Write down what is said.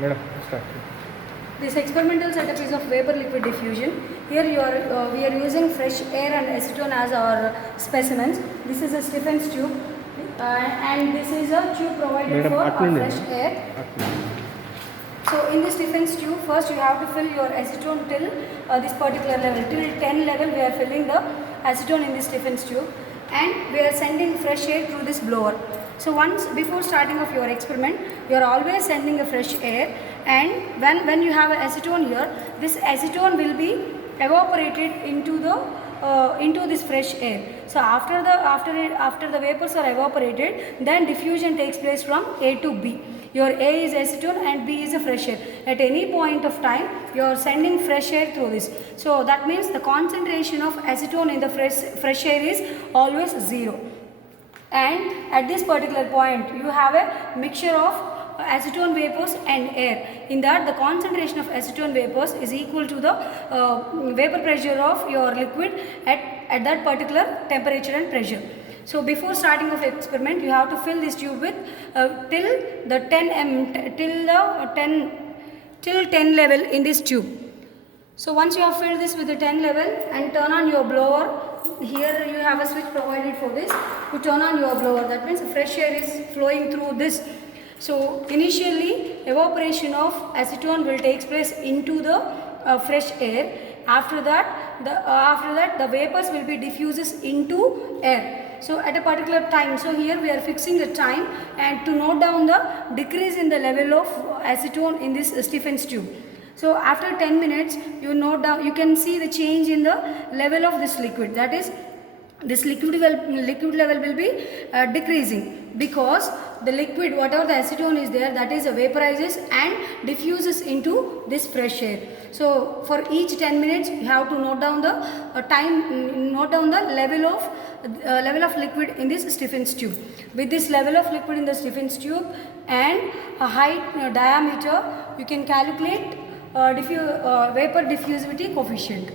Madam, start. This experimental setup is of vapor liquid diffusion. Here we are using fresh air and acetone as our specimens. This is a Stephen's tube and this is a tube provided for fresh air. So in this Stephen's tube, first you have to fill your acetone till this particular level. Till 10 level we are filling the acetone in this Stephen's tube and we are sending fresh air through this blower. So once before starting of your experiment, you are always sending a fresh air, and when you have acetone here, this acetone will be evaporated into this fresh air. So after the vapors are evaporated, then diffusion takes place from A to B. Your A is acetone and B is a fresh air. At any point of time, you are sending fresh air through this. So that means the concentration of acetone in the fresh air is always 0. And at this particular point, you have a mixture of acetone vapors and air. In that, the concentration of acetone vapors is equal to the vapor pressure of your liquid at that particular temperature and pressure. So before starting of experiment, you have to fill this tube with till 10 level in this tube. So once you have filled this with the 10 level and turn on your blower, here you have a switch provided for this. You turn on your blower, that means fresh air is flowing through this. So initially evaporation of acetone will take place into the fresh air. After that the vapors will be diffuses into air. So at a particular time, so here we are fixing the time and to note down the decrease in the level of acetone in this Stephen's tube. So after 10 minutes, you note down, you can see the change in the level of this liquid. That is, this liquid level will be decreasing, because the liquid, whatever the acetone is there, that is vaporizes and diffuses into this fresh air. So for each 10 minutes, you have to note down the level of liquid in this Stephen's tube. With this level of liquid in the Stephen's tube and a height diameter, you can calculate vapor diffusivity coefficient.